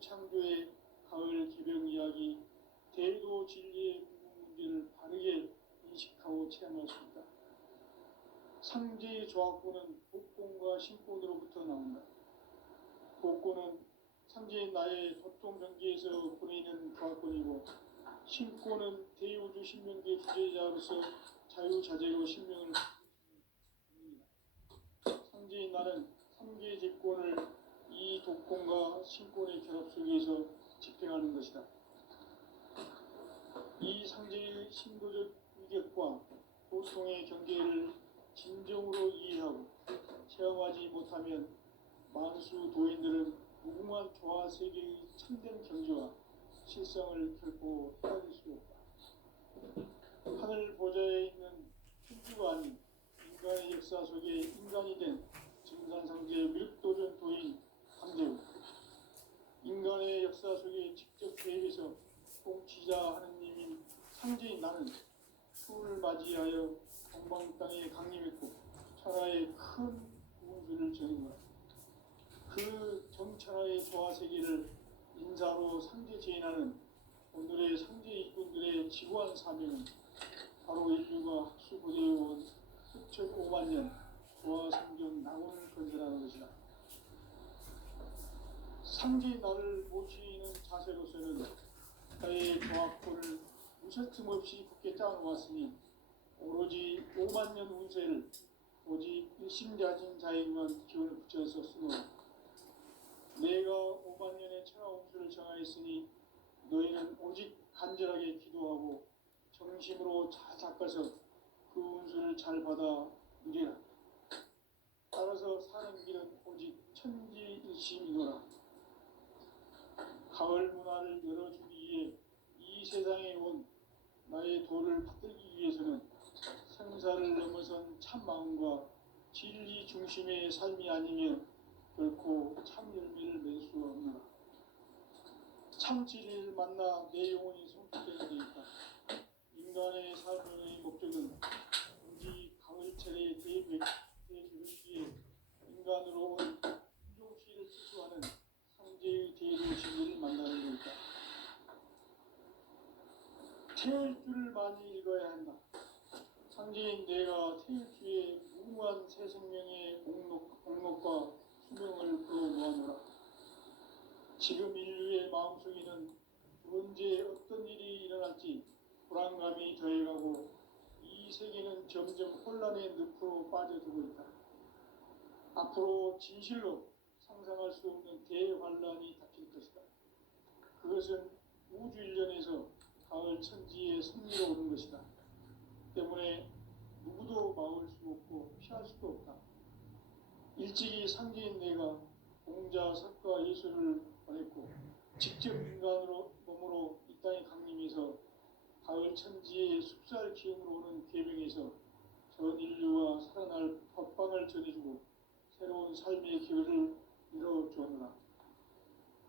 창조의 가을 개벽 이야기, 대도 진리의 궁극 문제를 바르게 인식하고 체험할 수 있다. 상제의 조합권은 복권과 신권으로부터 나온다. 복권은 상제의 나의 도통 경계에서 보내는 조합권이고, 신권은 대우주 신명기의 주제자로서 자유자재로 신명을 받습니다. 상제의 나는 삼계의 제권을 이 독권과 신권의 결합 속에서 집행하는 것이다. 이 상제의 신도적 위격과 보통의 경계를 진정으로 이해하고 체험하지 못하면 만수 도인들은 무궁한 조화 세계의 참된 경지와 실상을 결코 헤아릴 수 없다. 하늘 보좌에 있는 천주가 아닌 인간의 역사 속에 인간이 된 증산상제의 밀도전 도인 강재우, 인간의 역사 속에 직접 개입해서 통치자 하느님인 상제인 나는 추운을 맞이하여 동방 땅에 강림했고 천하의 큰 구원수를 정한 거라. 그 정천하의 조화 세계를 인사로 상제 제인하는 오늘의 상제 일꾼들의 지구한 사명은 바로 인류가 학수고대해온 수천 5만 년 조화 성경 낙원을 건설하는 것이다. 상제의 나를 모시는 자세로서는 나의 조합권을 무셔틈 없이 굳게 짜놓았으니 오로지 5만 년 운세를 오직 일심자진 자에게만 기운을 붙여서 쓰노라. 내가 5만 년의 천하 운수를 정하였으니 너희는 오직 간절하게 기도하고 정심으로 잘 닦아서 그 운수를 잘 받아 누리라. 따라서 사는 길은 오직 천지일심이노라. 가을 문화를 열어주기 위해 이 세상에 온 나의 도를 받들기 위해서는 생사를 넘어선 참 마음과 진리 중심의 삶이 아니면 결코 참 열매를 맺을 수 없노라. 참 진리를 만나 내 영혼이 성숙되는 데 있다. 인간의 삶의 목적은 오직 가을철의 대개벽기에 인간으로 온 인종시를 추구하는 상제의 대도 진리를 만나는 데 있다. 태일주를 많이 읽어야 한다. 상제인 내가 태일주의 무궁한 새 생명의 목록과 수명을 풀어 모아노라. 지금 인류의 마음속에는 언제 어떤 일이 일어날지 불안감이 더해가고 이 세계는 점점 혼란의 늪으로 빠져들고 있다. 앞으로 진실로 상상할 수 없는 대환란이 닥칠 것이다. 그것은 우주 일련에서 가을 천지의 승리로 오는 것이다. 때문에 누구도 막을 수 없고 피할 수도 없다. 일찍이 상제인 내가 공자, 석가, 예수를 보냈고 직접 인간으로 몸으로 이 땅에 강림해서 가을 천지의 숲살 기운으로 오는 계명에서 전 인류와 살아날 법방을 전해주고 새로운 삶의 기회를 이뤄주었노라.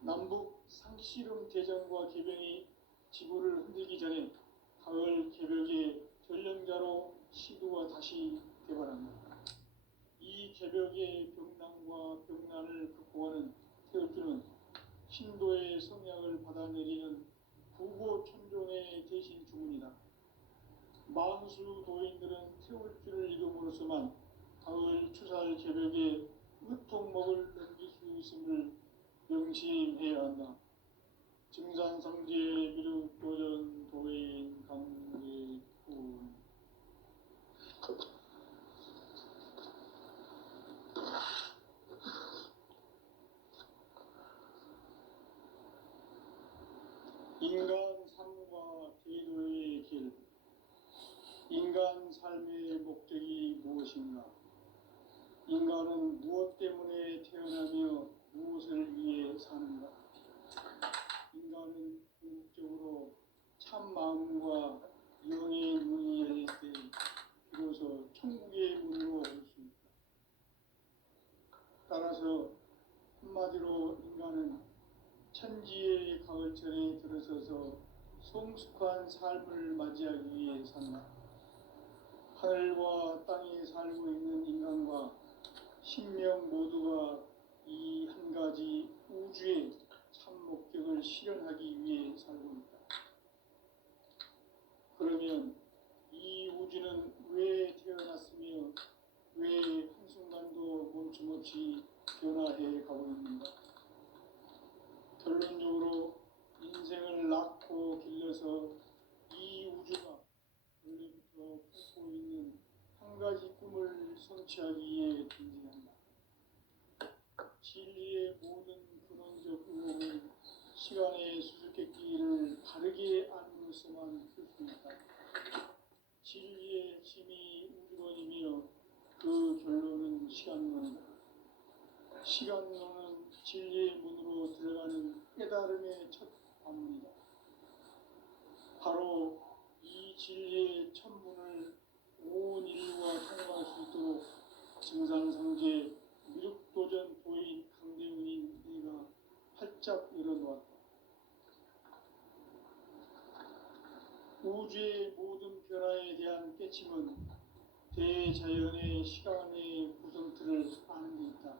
남북 상씨름 대전과 계병이 지구를 흔들기 전에 가을 개벽의 전령자로 시도가 다시 개발한다. 이 개벽의 병난과 병난을 극복하는 태울주는 신도의 성약을 받아내리는 부고천종의 대신 주문이다. 만수 도인들은 태울주를 읽음으로써만 가을 추살 개벽의 으통목을 넘길 수 있음을 명심해야 한다. 증산상제 미륵도전 도인 강례군. 인간 삶과 제도의 길. 인간 삶의 목적이 무엇인가? 인간은 무엇 때문에 태어나며 무엇을 위해 사는가? 인간은 궁극적으로 참 마음과 영의 문이 열릴 때 비로소 천국의 문으로 올 수 있다. 따라서 한마디로 인간은 천지의 가을철에 들어서서 성숙한 삶을 맞이하기 위해 산다. 하늘과 땅에 살고 있는 인간과 신명 모두가 이 한 가지 우주의 참 목적 계획을 실현하기 위해 살고 있다. 그러면 이 우주는 왜 태어났으며 왜 한순간도 멈춤없이 변화해 가고 있는가? 결론적으로 인생을 낳고 길러서 이 우주가 원래부터 품고 있는 한 가지 꿈을 성취하기 위해 존재한다. 진리의 모든 근원적 의혹은 시간의 수수께끼를 바르게 안으로서만 풀 수 있다. 진리의 핵심이 우주론이며 그 결론은 시간론이다. 시간론은 진리의 문으로 들어가는 깨달음의 첫 관문이다. 바로 이 진리의 첫 문을 온 인류가 통과할 수 있도록 증산상제 미륵도전 도인 강대훈인 네가 활짝 열어놓았다. 우주의 모든 변화에 대한 깨침은 대자연의 시간의 구성틀을 아는 데 있다.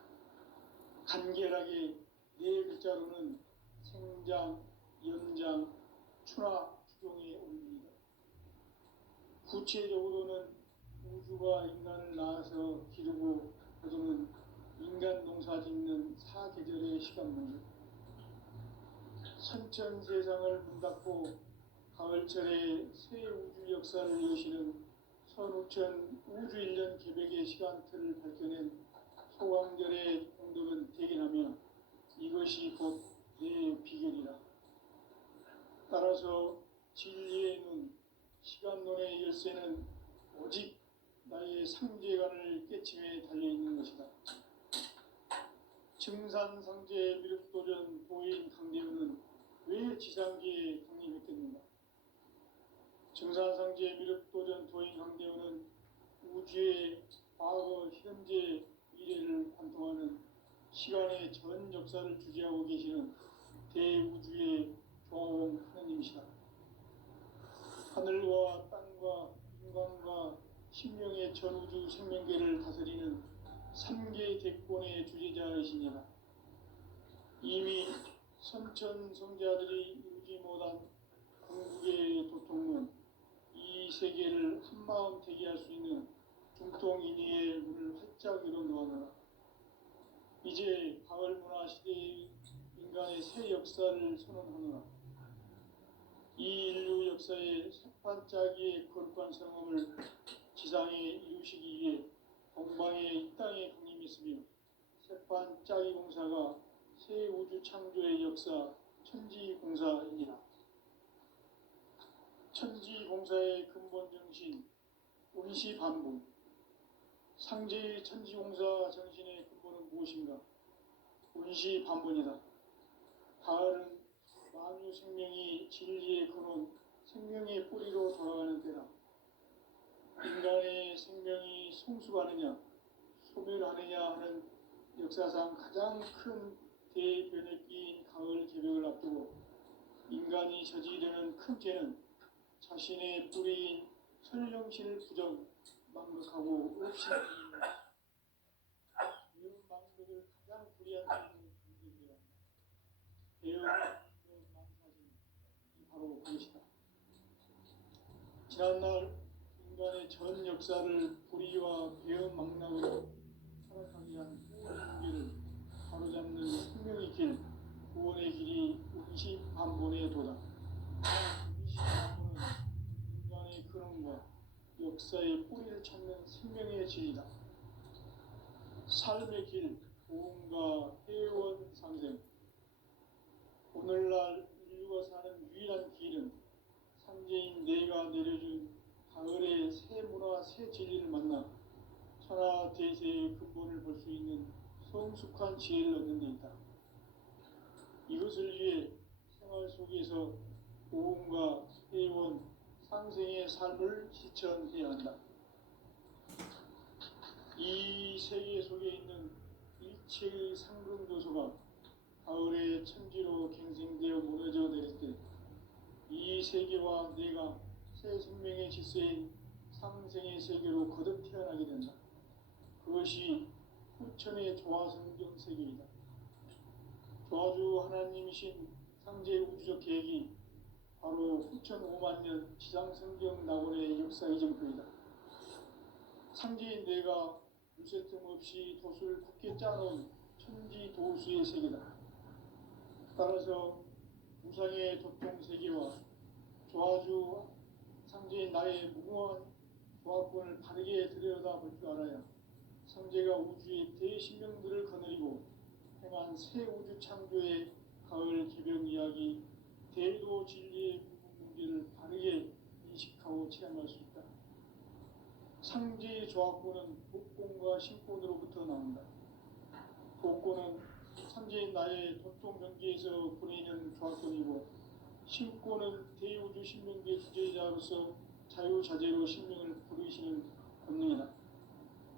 간결하게 네 글자로는 생장, 연장, 추나 추종의 원리이다. 구체적으로는 우주가 인간을 낳아서 기르고 거두는 인간 농사 짓는 사계절의 시간문제, 선천 세상을 문닫고 가을철에 새 우주 역사를 여시는 선우천 우주 1년 개백의 시간틀을 밝혀낸 소광절의 공덕은 대견하며 이것이 곧 내 비결이라. 따라서 진리의 눈, 시간론의 열쇠는 오직 나의 상제관을 깨침에 달려있는 것이다. 증산상제 미륵도전 도인 강대훈은 왜 지상계에 강림했겠는가? 증산상제 미륵도전 도인 강대훈은 우주의 과거, 현재, 미래를 관통하는 시간의 전 역사를 주재하고 계시는 대우주의 조화원 하느님이시다. 하늘과 땅과 인간과 신명의 전우주 생명계를 다스리는 3계 대권의 주재자이시니라. 이미 선천 성자들이 이루지 못한 궁극의 도통문, 이 세계를 한마음 대기할 수 있는 중통인의의 문을 활짝 열어놓아노라. 이제 가을 문화 시대의 인간의 새 역사를 선언하노라. 이 인류 역사의 새반짝이의 거룩한 성험을 지상에 이루시기 위해 동방의 이 땅에 강림했으며 새반짝이 공사가 새 우주 창조의 역사 천지공사이니라. 천지공사의 근본 정신 원시반복. 상제의 천지공사 정신의 근본은 무엇인가? 원시반복이다. 가을은 만유 생명이 진리의 근원, 생명의 뿌리로 돌아가는 때다. 인간의 생명이 성숙하느냐, 소멸하느냐 하는 역사상 가장 큰 대변혁기인 가을 개벽을 앞두고 인간이 저지르는 큰 죄는 자신의 뿌리인 설령신을 부정, 망극하고 없이는 배운 망극을 가장 불이한 죄는 배운 망사심, 바로 그것이다. 지난날 인간의 전 역사를 불의와 배은 망락으로 타락하게 한 구원의 바로잡는 생명의 길, 구원의 길이 원시반본의 도다. 원시반본은 인간의 근원과 역사의 뿌리를 찾는 생명의 진리다. 삶의 길, 보험과 회원 상생. 오늘날 인류가 사는 유일한 길은 상제인 내가 내려준 가을의 새 문화, 새 진리를 만나 천하 대세의 근본을 볼 수 있는 성숙한 지혜를 얻는 데 있다. 이것을 위해 생활 속에서 보험과 회원, 상생의 삶을 실천해야 한다. 이 세계 속에 있는 일체의 상금 요소가 가을의 천지로 갱생되어 무너져 내릴 때 이 세계와 내가 새 생명의 질서인 상생의 세계로 거듭 태어나게 된다. 그것이 후천의 조화성경 세계이다. 조화주 하나님이신 상제 우주적 계획이 바로 9,500만 년 지상성경 낙원의 역사 이정표이다. 상제인 내가 물새 틈 없이 도수를 굳게 짜놓은 천지 도수의 세계다. 따라서 우상의 도통 세계와 조화주 상제인 나의 무궁한 조합권을 바르게 들여다볼 줄 알아야 상제가 우주의 대신명들을 거느리고 행한 새 우주 창조의 가을 개벽 이야기, 대도 진리의 문제를 바르게 인식하고 체험할 수 있다. 상제의 조합권은 복권과 신권으로부터 나온다. 복권은 상제인 나의 도통 경계에서 보내는 조합권이고, 신권은 대우주 신명계 주제자로서 자유자재로 신명을 부르시는 권능이다.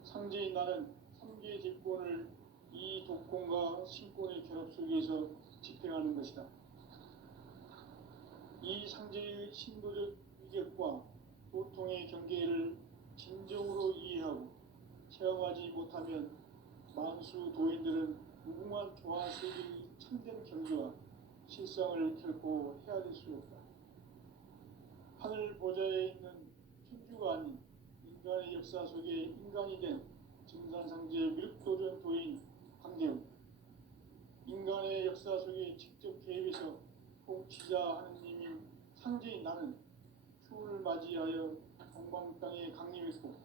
상제인 나는 3개의 대권을 이 독권과 신권의 결합 속에서 집행하는 것이다. 이 상제의 신도적 위격과 도통의 경계를 진정으로 이해하고 체험하지 못하면 만수 도인들은 무궁한 조화 세계의 참된 경계와 실상을 결코 헤아릴 수 없다. 하늘 보좌에 있는 천주가 아닌 인간의 역사 속에 인간이 된 증산상제 밀도전 도인 황대우, 인간의 역사 속에 직접 개입해서 통치자 하느님인 상제인 나는 추을 맞이하여 동방 땅에 강림했고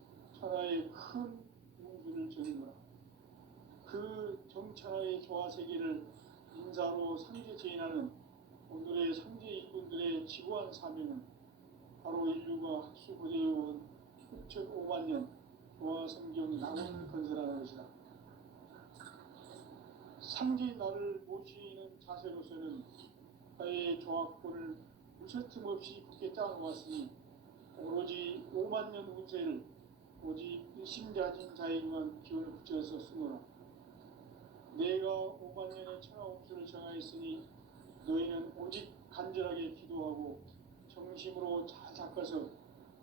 천하의 큰 우주를 저는거라. 그 정천하의 조화 세계를 인사로 상제 제인하는 오늘의 상제 일꾼들의 지구한 사명은 바로 인류가 학수고대해온 6,500만 년 조화 성경 낙원 건설하는 것이다. 상제인 나를 모시는 자세로서는 나의 조합권을 물새틈 없이 굳게 짜놓았으니 오로지 5만 년 운세를 오직 일심자진 자에게만 기운을 붙여서 쓰노라. 내가 5만 년의 천하 운수를 정하였으니 너희는 오직 간절하게 기도하고 정심으로 잘 닦아서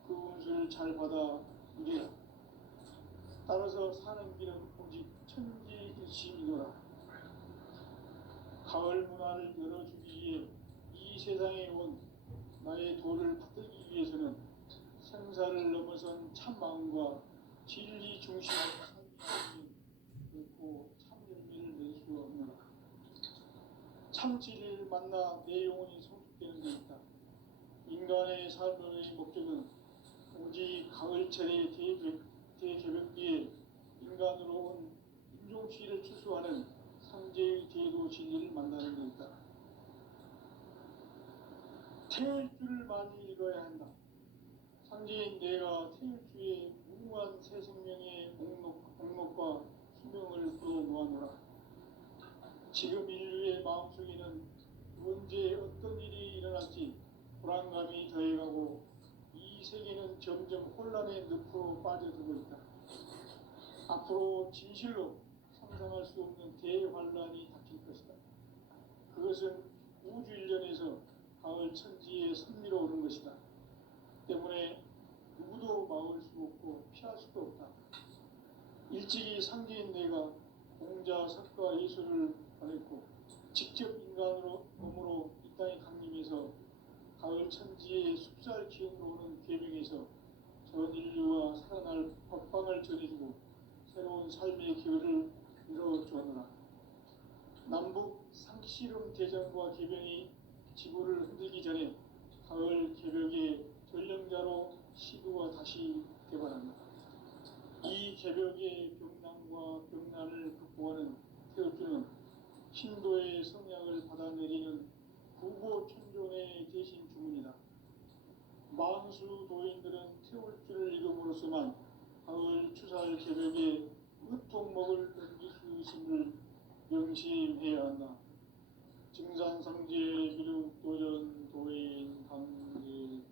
그 운수를 잘 받아 누리라. 따라서 사는 길은 오직 천지일심이노라. 가을 문화를 열어주기 위해 이 세상에 온 나의 도를 받들기 위해서는 생사를 넘어선 참 마음과 진리 중심의 삶이 결코 참 열매를 낼 수 없노라. 참 진리를 만나 내 영혼이 성숙되는 데 있다. 인간의 삶의 목적은 오직 가을철의 대개벽기에 인간으로 온 인종시를 추수하는 상제의 대도 진리를 만나는 데 있다. 태일주를 많이 읽어야 한다. 상제인 내가 태일주의 무궁한 새 생명의 목록과 수명을 풀어놓아노라. 지금 인류의 마음속에는 언제 어떤 일이 일어날지 불안감이 더해가고 이 세계는 점점 혼란의 늪으로 빠져들고 있다. 앞으로 진실로 상상할 수 없는 대환란이 닥칠 것이다. 그것은 우주 일련에서 가을 천지에 선미로 오는 것이다. 때문에 누구도 막을 수 없고 피할 수도 없다. 일찍이 상제인 내가 공자, 석가, 예수를 보냈고 직접 인간으로 몸으로 이 땅에 강림해서 가을 천지의 숲살 기운으로 오는 계명에서 전 인류와 살아날 법방을 전해주고 새로운 삶의 기회를 이뤄주었노라. 남북 상씨름 대전과 개병이 지구를 흔들기 전에 가을 개벽의 전령자로 시구가 다시 개발한다. 이 개벽의 병난과 병난을 극복하는 태엽주는 신도의 성약을 받아내리는 구보천존의 대신 주문이다. 만수 도인들은 태울주를 읽음으로써만 가을 추살 개벽의 으통목을 넘길 수 있음을 명심해야 한다. 증산상제 미륵도전 도인 강제군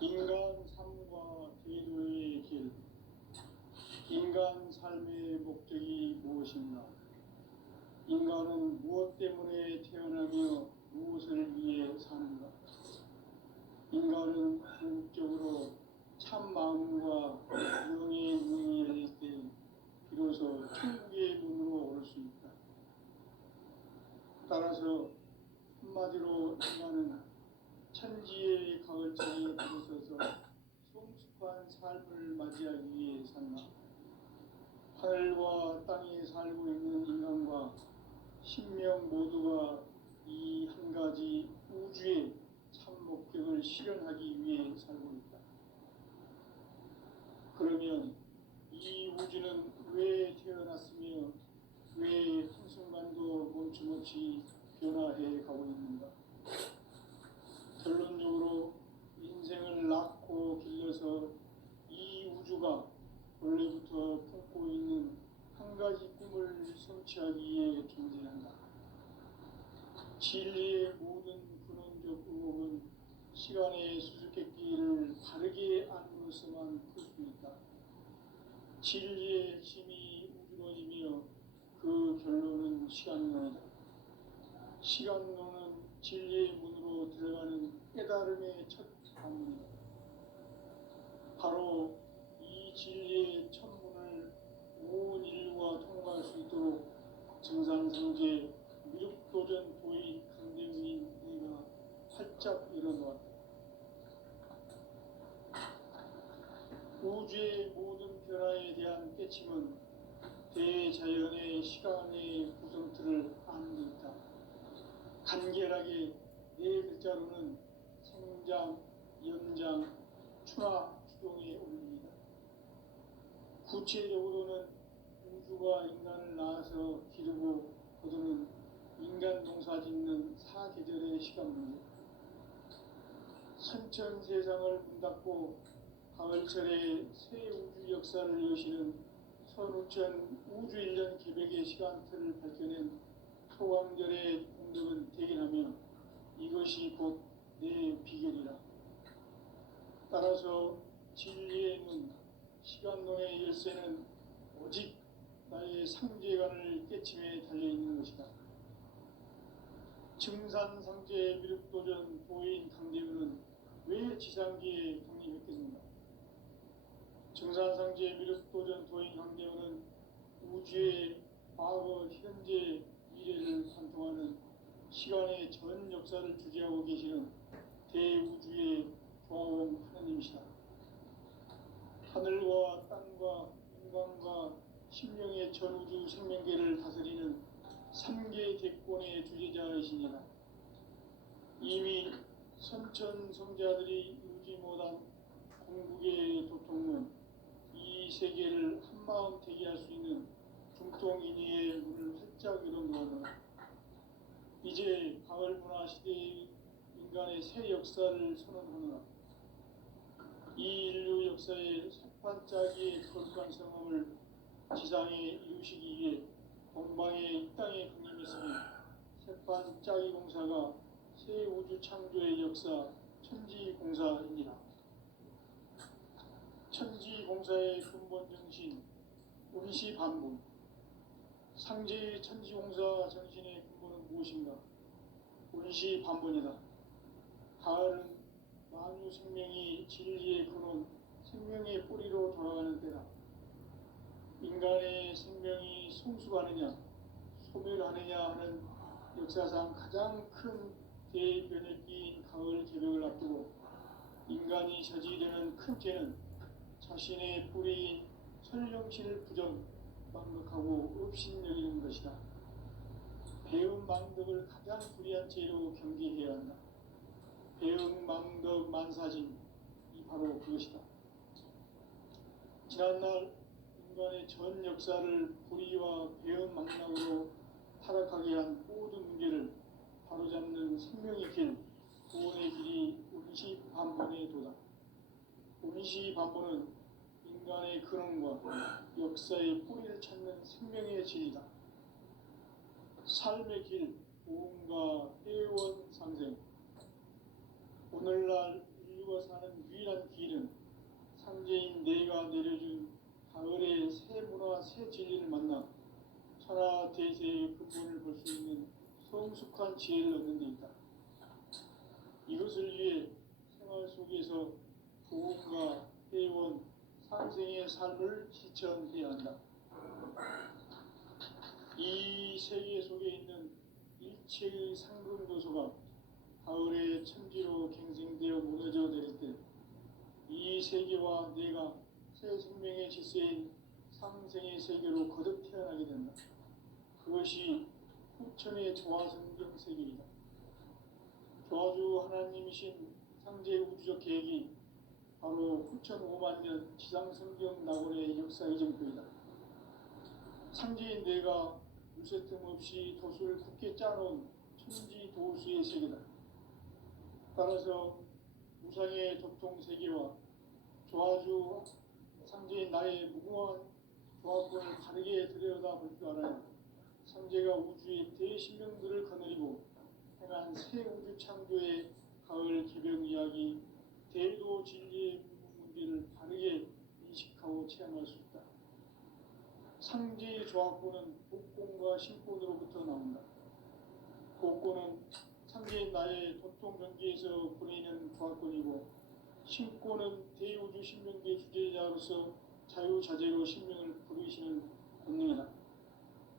인간 삶과 제도의 길. 인간 삶의 목적이 무엇인가? 인간은 무엇 때문에 태어나며 무엇을 위해 사는가? 인간은 궁극적으로 참 마음과 영의 눈이 열릴 때 비로소 천국의 문으로 오를 수 있다. 따라서 한마디로 인간은 천지의 가을철에 들어서서 성숙한 삶을 맞이하기 위해 산다. 하늘과 땅에 살고 있는 인간과 신명 모두가 이 한 가지 우주의 참 목적을 실현하기 위해 살고 있다. 그러면 이 우주는 왜 태어났으며 왜 한순간도 멈춤없이 변화해 가고 있는가? 결론적으로 인생을 낳고 길러서 이 우주가 원래부터 품고 있는 한 가지 꿈을 성취하기 위해 존재한다. 진리의 모든 근원적 의혹은 시간의 수수께끼를 바르게 안으로서만 풀 수 있다. 진리의 핵심이 우주론이며 그 결론은 시간론이다. 시간론은 진리의 문으로 들어가는 깨달음의 첫 방문이다. 바로 이 진리의 첫 문을 온 인류가 통과할 수 있도록 증산성제 미륵도전 도인 강대우인 네가 활짝 열어놓았다. 우주의 모든 변화에 대한 깨침은 대자연의 시간의 구성틀을 아는 데 있다. 간결하게 네 글자로는 생장, 연장, 추나 추동의 원리이다. 구체적으로는 우주가 인간을 낳아서 기르고 거두는 인간 농사 짓는 사계절의 시간 문제, 선천 세상을 문 닫고 가을철에 새 우주 역사를 여시는 선우천 우주 1년 계백의 시간틀을 밝혀낸 소강절의 공덕은 대견하며 이것이 곧 내 비결이라. 따라서 진리의 문, 시간론의 열쇠는 오직 나의 상제관을 깨침에 달려있는 것이다. 증산상제 미륵도전 도인 강대우는 왜 지상기에 독립했겠는가? 증산상제 미륵도전 도인 강대우는 우주의 과거, 현재, 미래를 관통하는 시간의 전 역사를 주재하고 계시는 대우주의 조화원 하느님이시다. 하늘과 땅과 인간과 심령의 전우주 생명계를 다스리는 3계 대권의 주재자이시니라. 이미 선천성자들이 이루지 못한 공국의 도통문, 이 세계를 한마음 되게 할 수 있는 중통인의의 문을 활짝 열어놓으라. 이제 가을 문화 시대의 인간의 새 역사를 선언하노라. 이 인류 역사의 색반짝이의 거룩한 성함을 지상에 이루시기 위해 동방의 이 땅에 강림했으며 색반짝이 공사가 새 우주 창조의 역사 천지공사이니라. 천지공사의 근본 정신 운시반분, 상제의 천지공사 정신의 근본은 무엇인가? 운시반분이다. 가을은 만유 생명이 진리의 근원, 생명의 뿌리로 돌아가는 때다. 인간의 생명이 성숙하느냐, 소멸하느냐 하는 역사상 가장 큰 대변혁기인 가을 개벽을 앞두고 인간이 저지르는 큰 죄는 자신의 뿌리인 설령신을 부정, 망각하고 업신여기는 것이다. 배은 망덕을 가장 불의한 죄로 경계해야 한다. 배은 망덕 만사진, 이 바로 그것이다. 지난날 인간의 전 역사를 불의와 배은 망락으로 타락하게 한 모든 문제를 바로잡는 생명의 길, 구원의 길이 운시반본의 도다. 운시반본은 인간의 근원과 역사의 뿌리를 찾는 생명의 진리다. 삶의 길, 보험과 회원 상생. 오늘날 인류가 사는 유일한 길은 상제인 내가 내려준 가을의 새 문화, 새 진리를 만나 천하 대세의 근본을 볼 수 있는 성숙한 지혜를 얻는 데 있다. 이것을 위해 생활 속에서 부흥과 회원, 상생의 삶을 실천해야 한다. 이 세계 속에 있는 일체의 상금 요소가 가을의 천지로 갱생되어 무너져 내릴 때 이 세계와 내가 새 생명의 질서인 상생의 세계로 거듭 태어나게 된다. 그것이 후천의 조화성경 세계이다. 조화주 하나님이신 상제 우주적 계획이 바로 후천 5만 년 지상성경 낙원의 역사 이정표이다. 상제인 내가 물새 틈 없이 도수를 굳게 짜놓은 천지 도수의 세계다. 따라서 무상의 도통 세계와 조화주 상제인 나의 무궁한 조화권을 바르게 들여다볼 줄 알아야 상제가 우주의 대신령들을 거느리고 행한 새 우주 창조의 가을 개벽 이야기, 대도 진리의 문제를 바르게 인식하고 체험할 수 있다. 상제의 조화권은 복권과 신권으로부터 나온다. 복권은 상제인 나의 도통 경계에서 보내는 조화권이고, 신권은 대우주 신명계 주제자로서 자유자재로 신명을 부르시는 권능이다.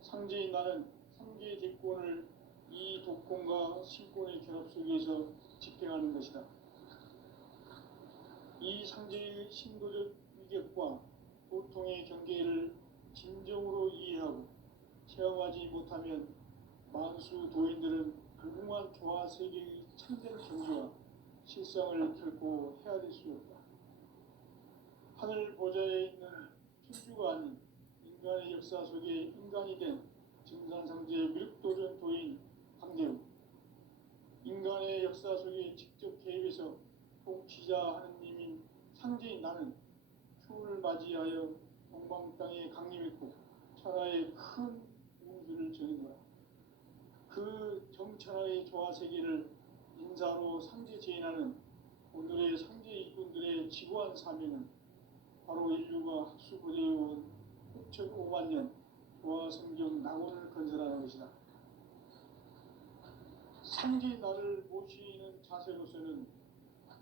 상제인 나는 상계 대권을 이 독권과 신권의 결합 속에서 집행하는 것이다. 이 상제의 신도적 위격과 보통의 경계를 진정으로 이해하고 체험하지 못하면 만수 도인들은 무궁한 조화 세계의 참된 경지와 실상을 결코 헤아릴 수 없다. 하늘 보좌에 있는 천주가 아닌 인간의 역사 속에 인간이 된 증산상제 밀도전 도인 강대우, 인간의 역사 속에 직접 개입해서 통치자 하느님인 상제인 나는 추운을 맞이하여 동방 땅에 강림했고 천하의 큰 우주를 정의노라. 그 정천하의 조화세계를 인사로 상제 제인하는 오늘의 상제 일꾼들의 지구한 사명은 바로 인류가 학수고대해온 6,5만 년 조화성경 낙원을 건설하는 것이다. 상제 나를 모시는 자세로서는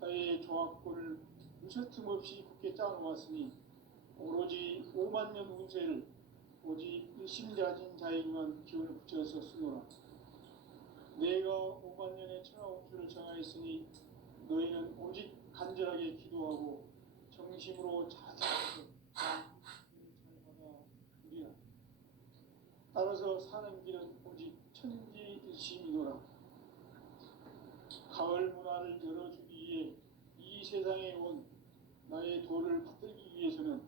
나의 조화권을 무쇠틈 없이 굳게 짜놓았으니 오로지 5만 년 운세를 오직 일심가진 자에게만 기운을 붙여서 쓰노라. 내가 5만 년의 천하운수를 정하였으니 너희는 오직 간절하게 기도하고 정심으로 자세해서 잘 받아 누리라. 따라서 사는 길은 오직 천지일심이노라. 가을 문화를 열어주기 위해 이 세상에 온 나의 도를 받들기 위해서는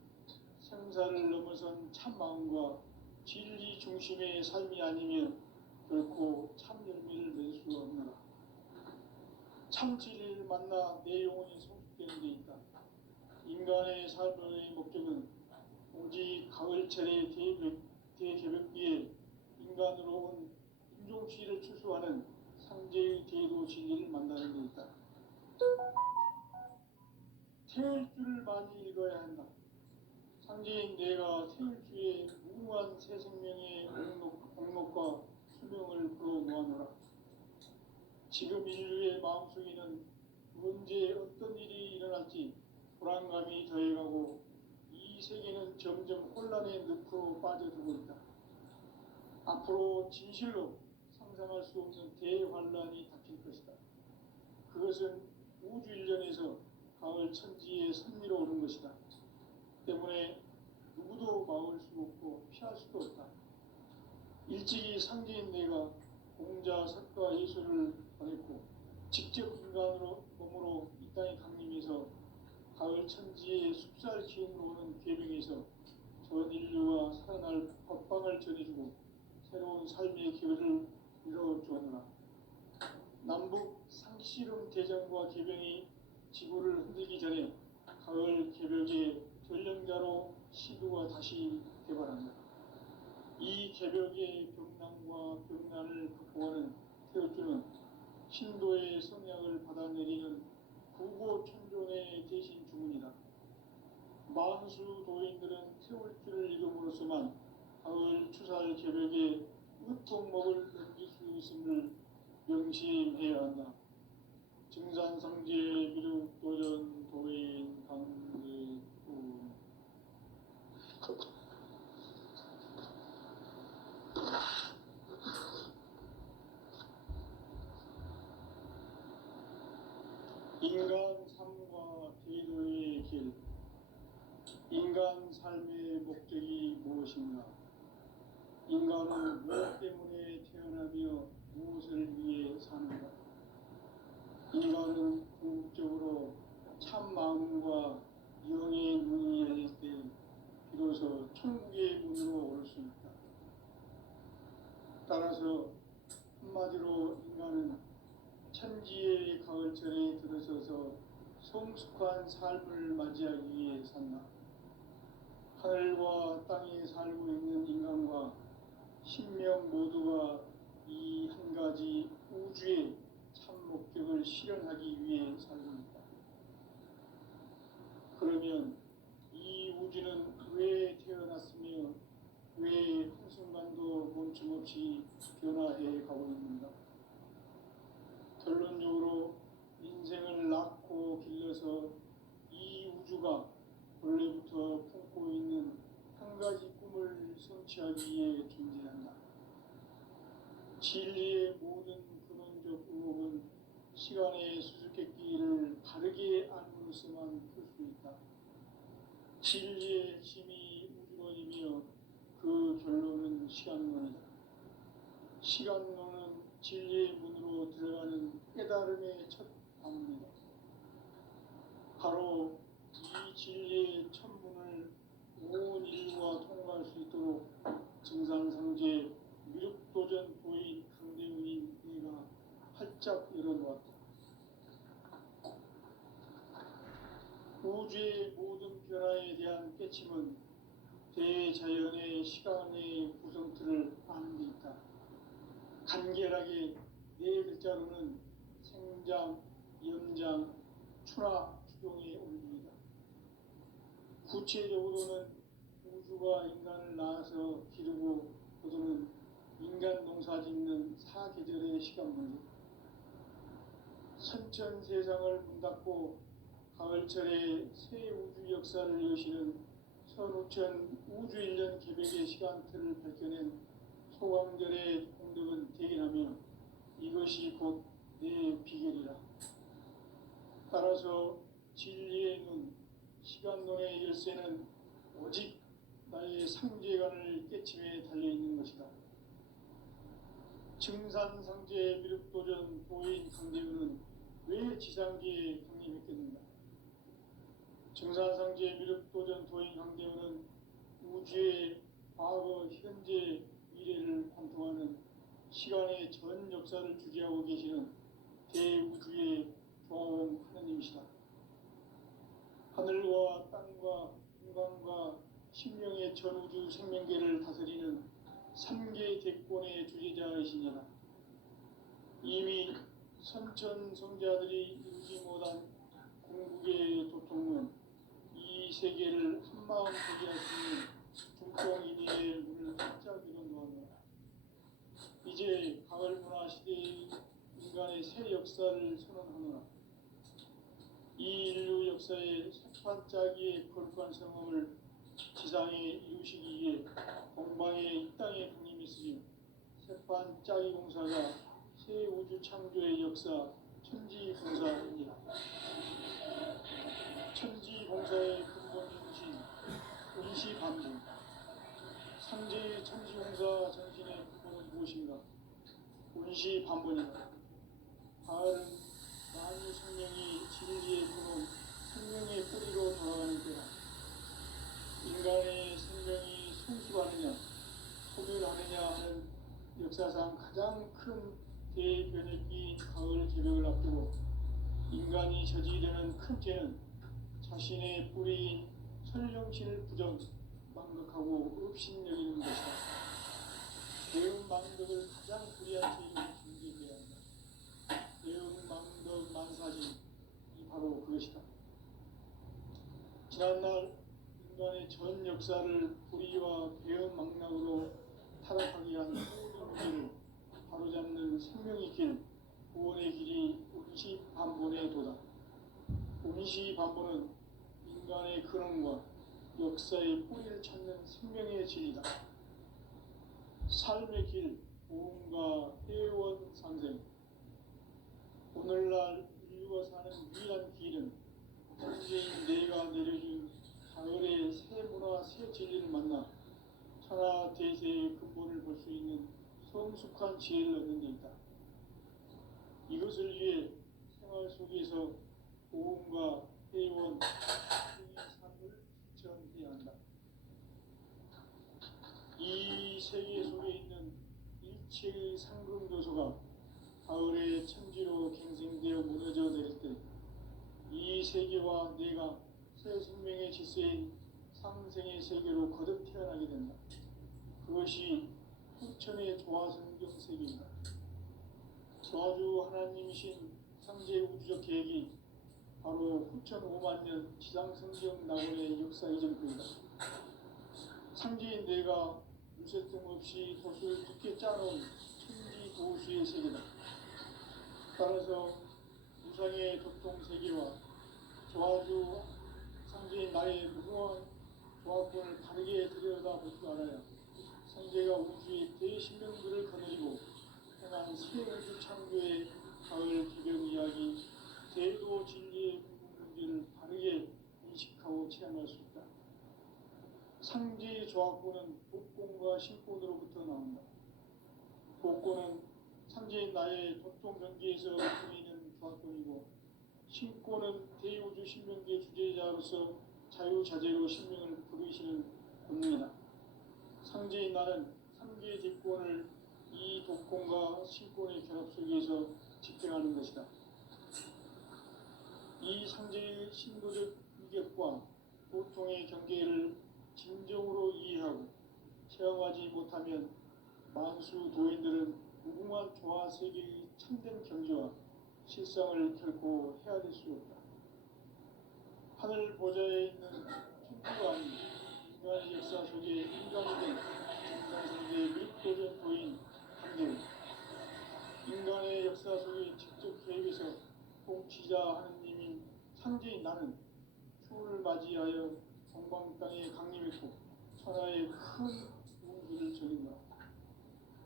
생사를 넘어선 참 마음과 진리 중심의 삶이 아니면 결코 참 열매를 맺을 수 없노라. 참 진리를 만나 내 영혼이 성숙되는 데 있다. 인간의 삶의 목적은 오직 가을철의 대개벽기에 인간으로 온 인종시를 추수하는 상제의 대도 진리를 만나는 데 있다. 태울 줄을 많이 읽어야 한다. 상제인 내가 태울 주의 무궁한 새 생명의 목록과 수명을 불어 모아노라. 지금 인류의 마음속에는 언제 어떤 일이 일어날지 불안감이 더해가고 이 세계는 점점 혼란의 늪으로 빠져들고 있다. 앞으로 진실로 상상할 수 없는 대환란이 닥칠 것이다. 그것은 우주 일련에서 가을 천지에 선미로 오는 것이다. 때문에 누구도 막을 수 없고 피할 수도 없다. 일찍이 상제인 내가 공자, 석가, 예수를 보냈고 직접 인간으로 몸으로 이 땅에 강림해서 가을 천지의 숲살 기운으로 오는 계명에서 전 인류가 살아날 법방을 전해주고 새로운 삶의 기회를 이뤄주었노라. 남북 상씨름 대전과 계병이 지구를 흔들기 전에 가을 개벽의 전령자로 시도가 다시 개발한다. 이 개벽의 병난과 병난을 극복하는 태어주는 신도의 성약을 받아내리는 구고천존의 대신 주문이다. 만수 도인들은 태울 줄을 읽음으로써만 가을 추살 개벽의 으통목을 넘길 수 있음을 명심해야 한다. 증산성제 미륵도전 도인 강대구 인간 삶과 대도의 길. 인간 삶의 목적이 무엇인가? 인간은 무엇 때문에 태어나며 무엇을 위해 사는가? 인간은 궁극적으로 참 마음과 영의 문이 열릴 때 비로소 천국의 문으로 올 수 있다. 따라서 한마디로 인간은 천지의 가을철에 들어서서 성숙한 삶을 맞이하기 위해 산다. 하늘과 땅에 살고 있는 인간과 신명 모두가 이 한 가지 우주의 참 목적을 실현하기 위해 살고 있다. 그러면 이 우주는 왜 태어났으며 왜 한순간도 멈춤없이 변화해 가고 있는가? 결론적으로 인생을 낳고 길러서 이 우주가 원래부터 품고 있는 한 가지 꿈을 성취하기 위해 존재한다. 진리의 모든 근원적 의혹은 시간의 수수께끼를 바르게 알므로서만 풀 수 있다. 진리의 핵심이 우주론이며 그 결론은 시간론이다. 시간론은 진리의 문으로 들어가는 깨달음의 첫 방문이다. 바로 이 진리의 첫 문을 온 인류가 통과할 수 있도록 증산성제 미륵도전 도인 강대우인 내가 활짝 열어놓았다. 우주의 모든 변화에 대한 깨침은 대자연의 시간의 구성틀을 아는 데 있다. 간결하게 네 글자로는 생장, 연장, 추나 추동의 원리이다. 구체적으로는 우주가 인간을 낳아서 기르고 거두는 인간 농사 짓는 사계절의 시간문제. 선천 세상을 문 닫고 가을철에 새 우주 역사를 여시는 선우천 우주일년 개백의 시간틀을 밝혀낸 소광절의 공덕은 대견하며 이것이 곧 내 비결이라. 따라서 진리의 눈, 시간론의 열쇠는 오직 나의 상제관을 깨침에 달려있는 것이다. 증산상제 미륵도전 도인 강대우는 왜 지상계에 강림했겠는가? 증산상제 미륵도전 도인 강대우는 우주의 과거, 현재, 미래를 관통하는 시간의 전 역사를 주재하고 계시는 대우주의 조화원 하느님이시다. 하늘과 땅과 인간과 신명의 전우주 생명계를 다스리는 삼계 대권의 주재자이시니라. 이미 선천성자들이 이루지 못한 궁극의 도통은 이 세계를 한마음 되게 할 수 있는 중동인의 문을 활짝 열어놓았노라. 이제 가을 문화 시대의 인간의 새 역사를 선언하노라. 이 인류 역사의 새판짜기의 거룩한 성험을 지상에 이루시기 위해 동방의 이 땅에 강림했으며 새판짜기 공사가 새 우주 창조의 역사 천지공사입니다. 천지공사의 근본중심 원시반분. 삼재의 천지공사 정신의 근본은 무엇인가? 원시반분이다. 가을은 만유 생명이 진리의 근원, 생명의 뿌리로 돌아가는 때다. 인간의 생명이 성숙하느냐, 소멸하느냐 하는 역사상 가장 큰 대변혁기인 가을 개벽을 앞두고 인간이 저지르는 큰 죄는 자신의 뿌리인 설령신을 부정, 망각하고 업신여기는 것이다. 대응망덕을 가장 불의한 죄로 정죄해야 한다. 대응망덕 만사지, 이 바로 그것이다. 지난날 인간의 전 역사를 불의와 배은망락으로 타락하게 한 모든 문제를 바로잡는 생명의 길, 구원의 길이 우리 임시반본에 도다. 임시반본은 인간의 근원과 역사의 뿌리를 찾는 생명의 진이다. 삶의 길, 보험과 회원 상생. 오늘날 인류가 사는 유일한 길은 현재인 내가 내려준 가을의 새 문화, 새 진리를 만나 천하 대세의 근본을 볼 수 있는 성숙한 지혜를 얻는 데 있다. 이것을 위해 생활 속에서 보험과 회원, 생의 삶을 실천해야 한다. 이 세계 속에 있는 일체의 상금도서가 가을의 천지로 갱생되어 무너져 내릴 때 이 세계와 내가 새 생명의 질서인 상생의 세계로 거듭 태어나게 된다. 그것이 후천의 조화성경 세계이다. 조화주 하나님이신 창제 우주적 계획이 바로 후천 5만 년 지상성경 낙원의 역사 이전부이다. 창제인 내가 무쇠 틈 없이 돛을 굳게 짜놓은 천지 도수의 세계다. 따라서 우상의 도통 세계와 조화주 창제인 나의 무궁한 조화권을 바르게 들여다볼 줄 알아야 창제가 우주의 대신명들을 거느리고 행한 새 우주 창조의 가을 기병 이야기, 대도 진리의 문제를 바르게 인식하고 체험할 수 있다. 상제의 조화권은 복권과 신권으로부터 나온다. 복권은 상제인 나의 도통 경계에서 보이는 조화권이고, 신권은 대우주 신명계 주제자로서 자유자재로 신명을 부르시는 본능이다. 상제인 나는 상계의 뒷권을 이 독권과 신권의 결합 속에서 집행하는 것이다. 이 상제의 신도적 위격과 보통의 경계를 진정으로 이해하고 체험하지 못하면 만수 도인들은 무궁한 조화 세계의 참된 경지와 실상을 결코 헤아릴 수 없다. 하늘 보좌에 있는 천주가 아닌 인간의 역사 속에 인간이 된 정상세계의 밀도전 도인 한계는 인간의 역사 속에 직접 계획해서 통치자 하느님인 창제인 나는 추운을 맞이하여 동방 땅에 강림했고 천하의 큰 우주를 적인다.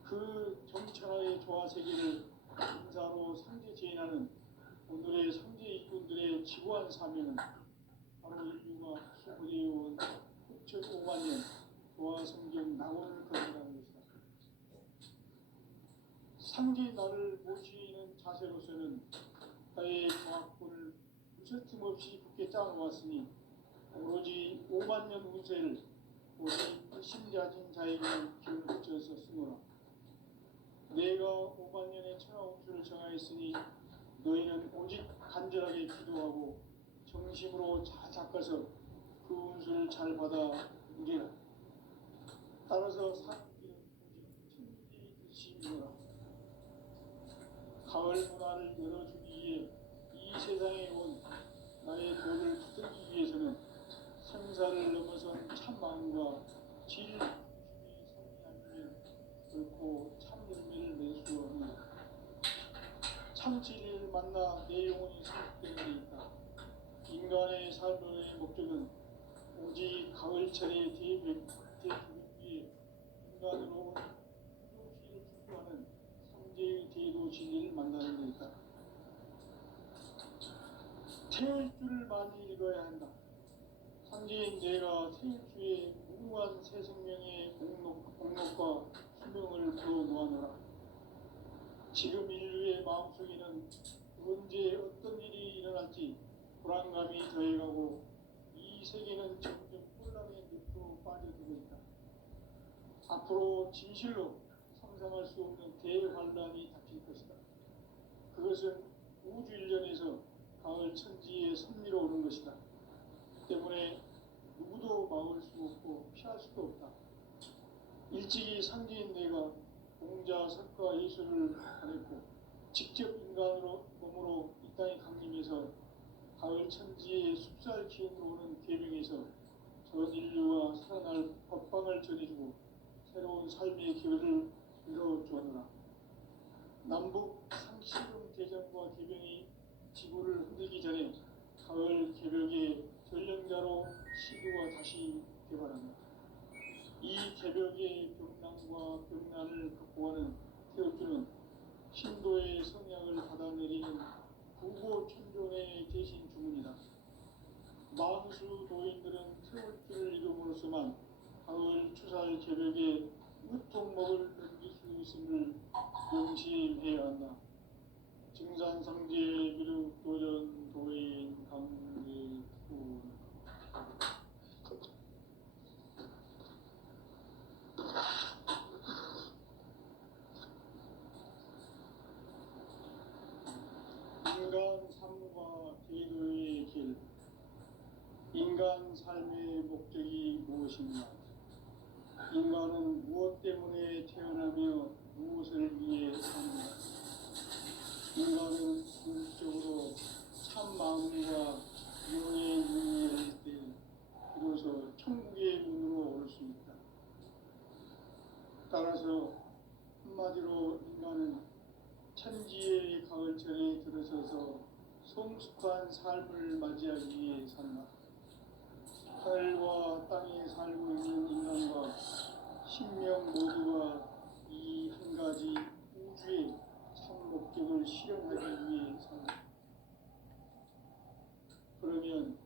그 정천하의 조화 세계를 인사로 상제 제인하는 오늘의 상제 일꾼들의 지구한 사명은 바로 인류가 수고되어온 6,500만 년 조화 성경 낙원을 건너가는 것이다. 상제 나를 모시는 자세로서는 나의 조화권을 무쇠틈 없이 굳게 짜놓았으니 오로지 5만 년 운세를 오직 신자진 자에게 기운을 붙여서 쓰노라. 내가 5만 년의 천하 운수를 정하였으니 너희는 오직 간절하게 기도하고 정심으로 잘 닦아서 그 운수를 잘 받아 누리라. 따라서 사는 길은 오직 천지 드시노라. 가을 문화를 열어주기 위해 이 세상에 온 나의 도를 붙들기 위해서는 생사를 넘어선 참 마음과 질 중심의 삶이 아니면 결코 참 열매를 낼 수 없는 참 진리를 만나 내 영혼이 성숙되는 데 있다. 인간의 삶의 목적은 오직 가을철의 대규비에 인간으로 운동시를 축구하는 상제의 대도 진리를 만나는 데 있다. 태일주를 많이 읽어야 한다. 상제인 내가 태일주의 무궁한 새 생명의 공록과 수명을 불어놓아노라. 지금 인류의 마음속에는 언제 어떤 일이 일어날지 불안감이 더해가고 이 세계는 점점 혼란의 늪으로 빠져들고 있다. 앞으로 진실로 상상할 수 없는 대환란이 닥칠 것이다. 그것은 우주 일련에서 가을 천지의 섭리로 오는 것이다. 때문에 누구도 막을 수 없고 피할 수도 없다. 일찍이 상제인 내가 공자, 석가, 예수를 보냈고 직접 인간으로 몸으로 이 땅에 강림해서 가을 천지의 숲살 기운으로 오는 계명에서 전 인류와 살아날 법방을 전해주고 새로운 삶의 기회를 이뤄주었노라. 남북 상시금 대전과 계명이 지구를 흔들기 전에 가을 개벽의 전령자로 시교가 다시 개발한다. 이 개벽의 벽난과 벽난을 극복하는 태엽주는 신도의 성약을 받아내리는 구고 천존의 대신 주문이다. 만수 도인들은 태엽주를 이름으로서만 가을 추살 개벽의 무통목을 넘길 수 있음을 명심해야 한다. 증산상제 미륵 도전 도인 강례구 인간 삶과 계도의 길. 인간 삶의 목적이 무엇인가? 인간은 무엇 때문에 태어나며 무엇을 위해 사는가? 인간은 궁극적으로 참 마음과 영의 눈이 열릴 때 비로소 천국의 문으로 올 수 있다. 따라서 한마디로 인간은 천지의 가을철에 들어서서 성숙한 삶을 맞이하기 위해 산다. 하늘과 땅에 살고 있는 인간과 신명 모두가 이 한 가지 우주의 참 목적을 실현하기 위해 산다. 그러면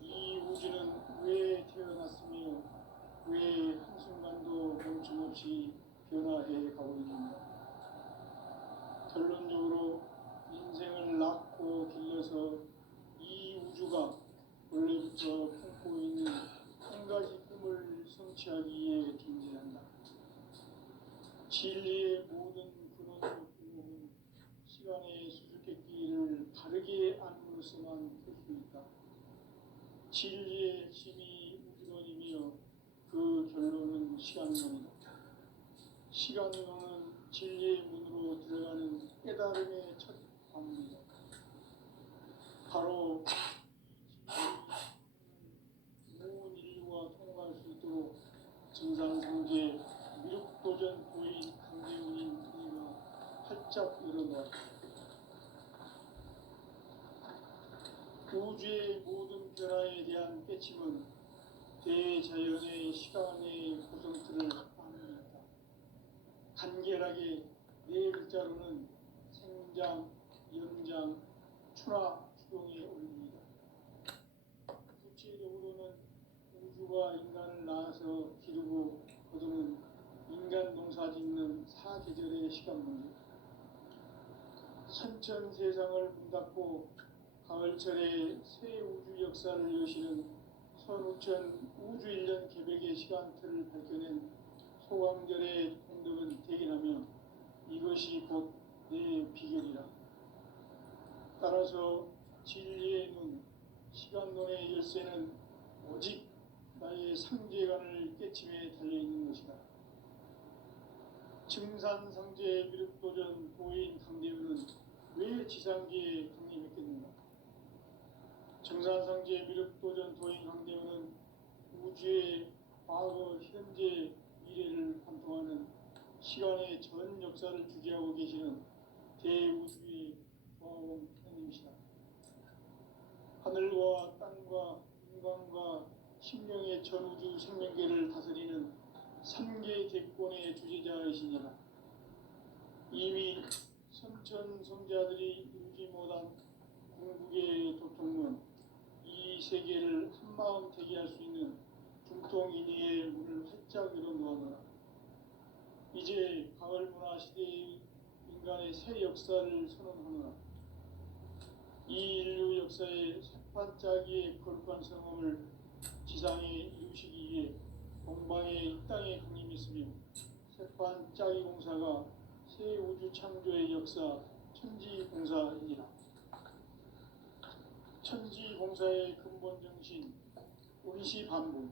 이 우주는 왜 태어났으며 왜 한순간도 멈춤없이 변화해 가고 있는가? 결론적으로 인생을 낳고 길러서 이 우주가 원래부터 품고 있는 한 가지 꿈을 성취하기 위해 존재한다. 진리의 모든 근원과 근원은 시간의 수수께끼를 바르게 알므로서만 풀 수 있다. 진리의 핵심이 우주론이며 그 결론은 시간론이다. 시간론은 진리의 문으로 들어가는 깨달음의 첫 방문이다. 바로 온 인류가 통과할 수 있도록 증산상제 미륵도전 도인 강대훈인 그이가 활짝 열어놓았다. 우주의 모든 변화에 대한 깨침은 대자연의 시간의 구성틀을 아느니까 간결하게 네 글자로는 생장, 연장, 추나 추동에 올립니다. 구체적으로는 우주가 인간을 낳아서 기르고 거두는 인간 농사 짓는 사계절의 시간 문제, 선천 세상을 문닫고 가을철에 새 우주 역사를 여시는 선우천 우주 1년 개벽의 시간틀을 밝혀낸 소강절의 공덕은 대견하며 이것이 곧 내 비결이라. 따라서 진리의 눈, 시간론의 열쇠는 오직 나의 상제관을 깨침에 달려있는 것이다. 증산상제 미륵도전 도인 강대훈은 왜 지상계에 강림했겠는가? 증산상제 미륵도전 도인 강대훈은 우주의 과거, 현재, 미래를 관통하는 시간의 전 역사를 주재하고 계시는 대우주의 과원 형님이시다. 하늘과 땅과 인간과 신명의 전우주 생명계를 다스리는 3계 대권의 주제자이시니라. 이미 선천성자들이 이루지 못한 궁극의 도통문, 이 세계를 한마음 되게 할 수 있는 중통인의의 문을 활짝 열어놓아노라. 이제 가을 문화 시대의 인간의 새 역사를 선언하노라. 이 인류 역사의 새판짜기의 거룩한 성험을 지상에 이루시기 위해 동방의 이 땅에 강림했으며 새판짜기 공사가 새 우주 창조의 역사 천지공사이니라. 천지공사의 근본 정신 운시반복.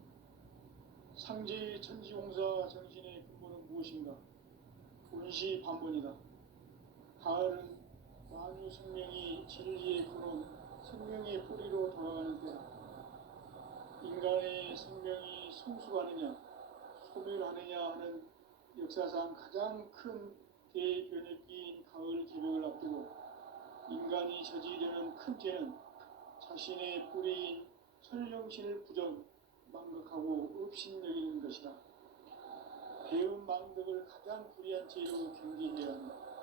상제의 천지공사 정신의 근본은 무엇인가? 운시반본이다. 가을은 만유 생명이 진리의 근원, 생명의 뿌리로 돌아가는 때다. 인간의 생명이 성숙하느냐, 소멸하느냐 하는 역사상 가장 큰 대변혁기인 가을 개벽을 앞두고 인간이 저지르는 큰 죄는 자신의 뿌리인 선령신을 부정, 망각하고 업신여기는 것이다. 배은망덕을 가장 불의한 죄로 경계해야 한다.